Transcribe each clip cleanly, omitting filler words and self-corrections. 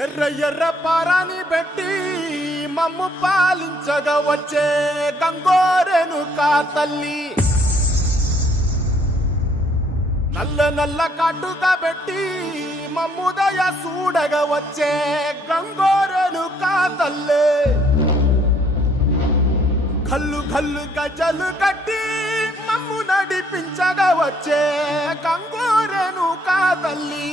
ఎర్ర ఎర్ర పారాని పెట్టి మమ్ము పాలించగా వచ్చే గంగోరెను కా తల్లి, నల్ల నల్ల కాటుగా పెట్టి మమ్ముదయ చూడగా వచ్చే గంగోరెను కా తల్లి, కల్లు కల్లు గజలు కట్టి మమ్ము నడిపించగా వచ్చే గంగోరెను కా తల్లి.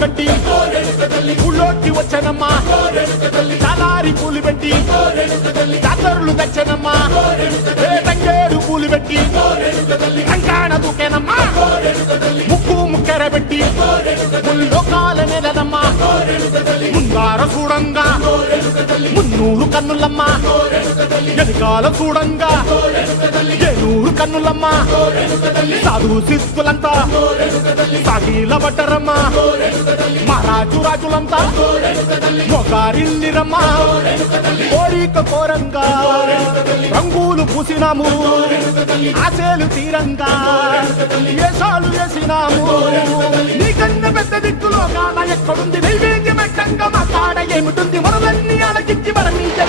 గట్టి ఊళ్ళోకి వచ్చనమ్మా, చాలారి పూలు పెట్టి జాతరులు తెచ్చనమ్మా, తంగేడు పూలు పెట్టి కంకాణ దూకేనమ్మా, ముక్కు ముక్కెర పెట్టి ముల్లోకాల నెలనమ్మా, ముందార చూడంగా మున్నూరు కన్నులమ్మా, ఎనకాల చూడంగా ఏనూరు కన్నులమ్మా, సాధు శిస్తులంతా సాగిల పట్టరమ్మా, మహారాజు రాజులంతా మొగారిల్లిరమ్మా, కోరిక కోరంగా రంగులు పూసినాము, ఆశలు తీరంగా వేషాలు వేసినాము, నీకన్నా పెద్ద దిక్కులో కాన ఎక్కడుంది నైవేద్యం ఎట్టంగా మా కాడ ఏమిటుంది, మనలన్నీ అలకించి మన మీద